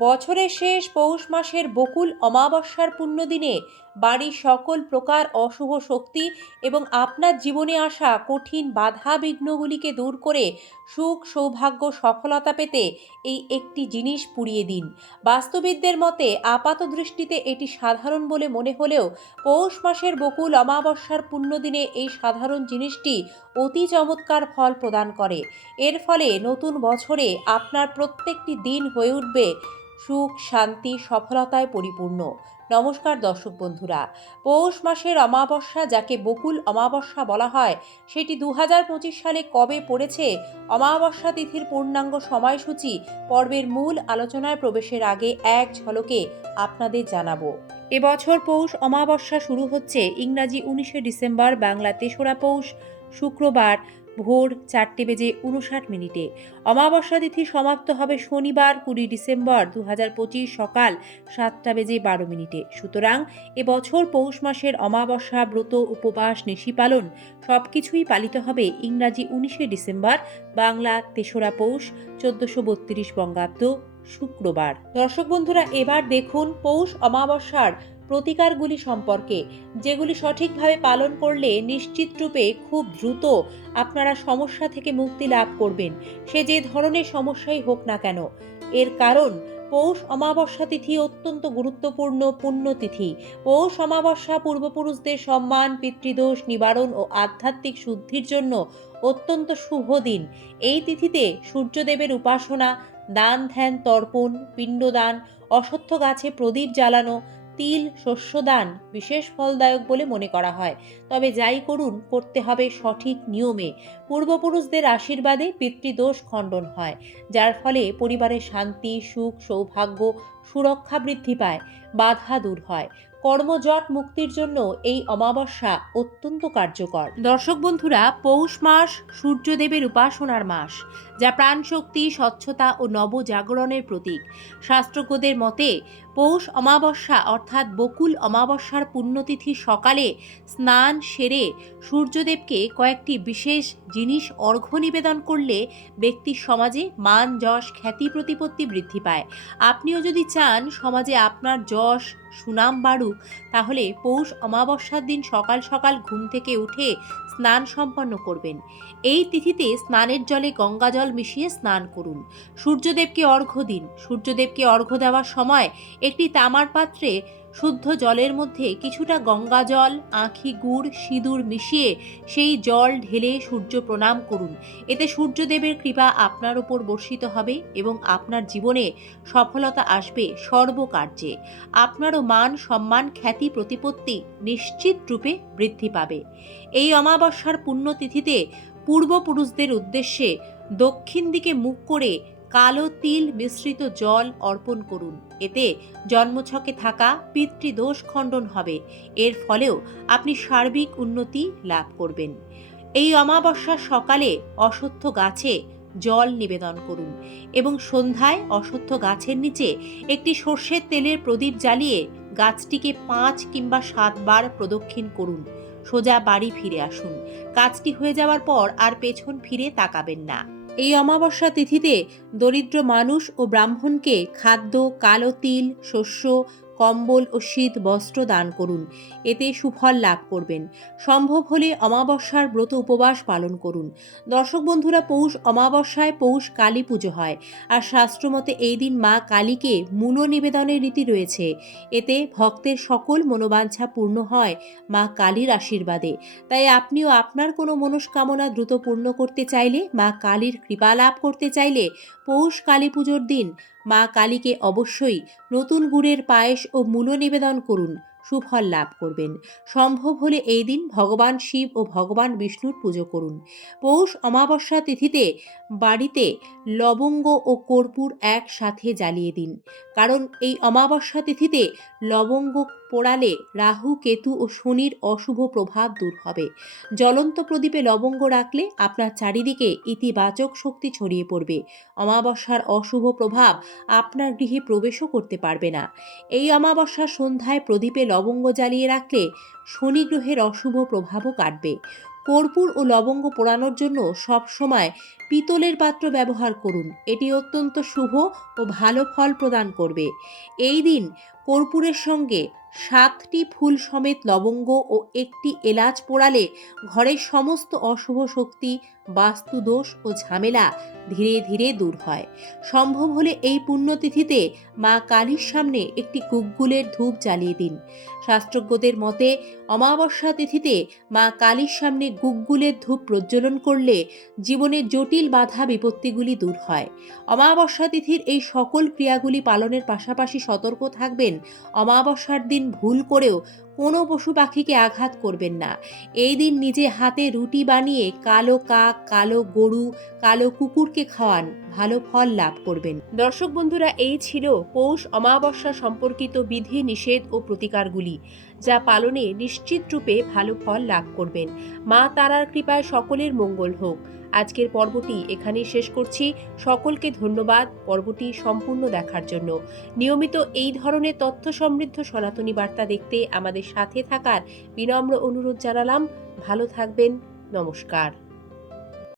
বছরের শেষ পৌষ মাসের বকুল অমাবস্যার পুণ্যদিনে বাড়ির সকল প্রকার অশুভ শক্তি এবং আপনার জীবনে আসা কঠিন বাধা বিঘ্নগুলিকে দূর করে সুখ, সৌভাগ্য, সফলতা পেতে এই একটি জিনিস পুড়িয়ে দিন। বাস্তুবিদদের মতে আপাত দৃষ্টিতে এটি সাধারণ বলে মনে হলেও পৌষ মাসের বকুল অমাবস্যার পুণ্যদিনে এই সাধারণ জিনিসটি অতি চমৎকার ফল প্রদান করে। এর ফলে নতুন বছরে আপনার প্রত্যেকটি দিন হয়ে উঠবে সুখ, শান্তি, সফলতায় পরিপূর্ণ। নমস্কার দর্শক বন্ধুরা, পৌষ মাসের অমাবস্যা যাকে বকুল অমাবস্যা বলা হয়, সেটি দু সালে কবে পড়েছে? অমাবস্যা তিথির পূর্ণাঙ্গ সময়সূচি পর্বের মূল আলোচনায় প্রবেশের আগে এক ঝলকে আপনাদের জানাব। এবছর পৌষ অমাবস্যা শুরু হচ্ছে ইংরাজি উনিশে ডিসেম্বর, বাংলা তেসরা পৌষ, শুক্রবার। ভোর চারটে বেজে উনষাট মিনিটে। অমাবস্যা তিথি সমাপ্ত হবে শনিবার, কুড়ি ডিসেম্বর দু সকাল সাতটা বেজে বারো মিনিটে। সুতরাং এবছর পৌষ মাসের অমাবস্যা, ব্রত, উপবাস, নিশি পালন সব কিছুই পালিত হবে ইংরাজি উনিশে ডিসেম্বর, বাংলা তেসরা পৌষ, চোদ্দশো বত্রিশ বঙ্গাব্দ শুক্রবার। দর্শক বন্ধুরা, এবার দেখুন পৌষ অমাবস্যার প্রতিকারগুলি সম্পর্কে, যেগুলি সঠিকভাবে পালন করলে নিশ্চিত রূপে খুব দ্রুত আপনারা সমস্যা থেকে মুক্তি লাভ করবেন। সে যে ধরনের সমস্যাই হোক না কেন। এর কারণ, পৌষ অমাবস্যা তিথি অত্যন্ত গুরুত্বপূর্ণ পুণ্যতিথি পৌষ অমাবস্যা পূর্বপুরুষদের সম্মান, পিতৃদোষ, নিবারণ ও আধ্যাত্মিক শুদ্ধির জন্য অত্যন্ত শুভ দিন। এই তিথিতে সূর্যদেবের উপাসনা, দান, ধ্যান, তর্পণ, পিণ্ডদান, অশ্বত্থ গাছে প্রদীপ জ্বালানো তিল, শস্যদান বিশেষ ফলদায়ক বলে মনে করা হয়। তবে যাই করুন, করতে হবে সঠিক নিয়মে। পূর্বপুরুষদের আশীর্বাদে পিতৃদোষ খণ্ডন হয়, যার ফলে পরিবারের শান্তি, সুখ, সৌভাগ্য, সুরক্ষা বৃদ্ধি পায়, বাধা দূর হয়। কর্মজট মুক্তির জন্য এই অমাবস্যা অত্যন্ত কার্যকর। দর্শক বন্ধুরা, পৌষ মাস সূর্যদেবের উপাসনার মাস, যা প্রাণশক্তি, স্বচ্ছতা ও নবজাগরণের প্রতীক। শাস্ত্রজ্ঞদের মতে পৌষ অমাবস্যা অর্থাৎ বকুল অমাবস্যার পুণ্যতিথি সকালে স্নান সেরে সূর্যদেবকে কয়েকটি বিশেষ জিনিস অর্ঘ্য নিবেদন করলে ব্যক্তির সমাজে মান, যশ, খ্যাতি, প্রতিপত্তি বৃদ্ধি পায়। আপনিও যদি চান সমাজে আপনার যশ, সুনাম বাড়ুক, তাহলে পৌষ অমাবস্যার দিন সকাল সকাল ঘুম থেকে উঠে স্নান সম্পন্ন করবেন। এই তিথিতে স্নানের জলে গঙ্গা জল মিশিয়ে স্নান করুন। সূর্যদেবকে অর্ঘ্য দিন। সূর্যদেবকে অর্ঘ্য দেওয়ার সময় একটি তামার পাত্রে শুদ্ধ জলের মধ্যে কিছুটা গঙ্গা জল, আঁখি গুড়, সিঁদুর মিশিয়ে সেই জল ঢেলে সূর্য প্রণাম করুন। এতে সূর্যদেবের কৃপা আপনার ওপর বর্ষিত হবে এবং আপনার জীবনে সফলতা আসবে সর্বকার্যে। আপনারও মান, সম্মান, খ্যাতি, প্রতিপত্তি নিশ্চিত রূপে বৃদ্ধি পাবে। এই অমাবস্যার পুণ্যতিথিতে পূর্বপুরুষদের উদ্দেশ্যে দক্ষিণ দিকে মুখ করে কালো তিল মিশ্রিত জল অর্পণ করুন। এতে জন্মছকে থাকা পিতৃদোষ খণ্ডন হবে। এর ফলেও আপনি সার্বিক উন্নতি লাভ করবেন। এই অমাবস্যার সকালে অশ্বত্থ গাছে জল নিবেদন করুন এবং সন্ধ্যায় অশ্বত্থ গাছের নিচে একটি সর্ষের তেলের প্রদীপ জ্বালিয়ে গাছটিকে পাঁচ কিংবা সাতবার প্রদক্ষিণ করুন। সোজা বাড়ি ফিরে আসুন। কাজটি হয়ে যাওয়ার পর আর পেছন ফিরে তাকাবেন না। এই অমাবস্যা তিথিতে দরিদ্র মানুষ ও ব্রাহ্মণকে খাদ্য কালো তিল শস্য কম্বল ও শীত বস্ত্র দান করুন। এতে সুফল লাভ করবেন। সম্ভব হলে অমাবস্যার ব্রত উপবাস পালন করুন। দর্শক বন্ধুরা, পৌষ অমাবস্যায় পৌষ কালী পুজো হয়। আর শাস্ত্রমতে এই দিন মা কালীকে মূল নিবেদনের রীতি রয়েছে। এতে ভক্তের সকল মনোবাঞ্ছা পূর্ণ হয় মা কালীর আশীর্বাদে। তাই আপনিও আপনার কোনো মনস্কামনা দ্রুত পূর্ণ করতে চাইলে, মা কালীর কৃপা লাভ করতে চাইলে পৌষ কালী পুজোর দিন মা কালীকে অবশ্যই নতুন গুড়ের পায়েস ও মূল্য নিবেদন করুন। সুফল লাভ করবেন। সম্ভব হলে এই দিন ভগবান শিব ও ভগবান বিষ্ণুর পুজো করুন। পৌষ অমাবস্যা তিথিতে বাড়িতে লবঙ্গ ও কর্পূর একসাথে জ্বালিয়ে দিন। কারণ এই অমাবস্যা তিথিতে লবঙ্গ পোড়ালে রাহু, কেতু ও শনির অশুভ প্রভাব দূর হবে। জ্বলন্ত প্রদীপে লবঙ্গ রাখলে আপনার চারিদিকে ইতিবাচক শক্তি ছড়িয়ে পড়বে। অমাবস্যার অশুভ প্রভাব আপনার গৃহে প্রবেশও করতে পারবে না। এই অমাবস্যার সন্ধ্যায় প্রদীপে লবঙ্গ জ্বালিয়ে রাখলে শনি গ্রহের অশুভ প্রভাবও কাটবে। কর্পূর ও লবঙ্গ পোড়ানোর জন্য সব সময় পিতলের পাত্র ব্যবহার করুন। এটি অত্যন্ত শুভ ও ভালো ফল প্রদান করবে। এই দিন কর্পূরের সঙ্গে সাতটি ফুল সমেত লবঙ্গ ও একটি এলাচ পোড়ালে ঘরের সমস্ত অশুভ শক্তি, বাস্তুদোষ ও ঝামেলা ধীরে ধীরে দূর হয়। সম্ভব হলে এই পুণ্যতিথিতে মা কালীর সামনে একটি গুগ্গুলের ধূপ জ্বালিয়ে দিন। শাস্ত্রজ্ঞদের মতে, অমাবস্যা তিথিতে মা কালীর সামনে গুগ্গুলের ধূপ প্রজ্বলন করলে জীবনের জটিল বাধা বিপত্তিগুলি দূর হয়। অমাবস্যা তিথির এই সকল ক্রিয়াগুলি পালনের পাশাপাশি সতর্ক থাকবেন অমাবস্যার দিন ভুল করেও কোনো পশু পাখিকে আঘাত করবেন না। এই দিন নিজে হাতে রুটি বানিয়ে কালো কাক, কালো গরু, কালো কুকুরকে খাওয়ান। ভালো ফল লাভ করবেন। দর্শক বন্ধুরা, এই ছিল পৌষ অমাবস্যা সম্পর্কিত বিধি, নিষেধ ও প্রতিকারগুলি, যা পালনে নিশ্চিত রূপে ভালো ফল লাভ করবেন। মা তারার কৃপায় সকলের মঙ্গল হোক। আজকের পর্বটি এখানেই শেষ করছি। সকলকে ধন্যবাদ পর্বটি সম্পূর্ণ দেখার জন্য। নিয়মিত এই ধরনের তথ্য সমৃদ্ধ সনাতনী বার্তা দেখতে আমাদের সাথে থাকার বিনম্র অনুরোধ জানালাম। ভালো থাকবেন। নমস্কার।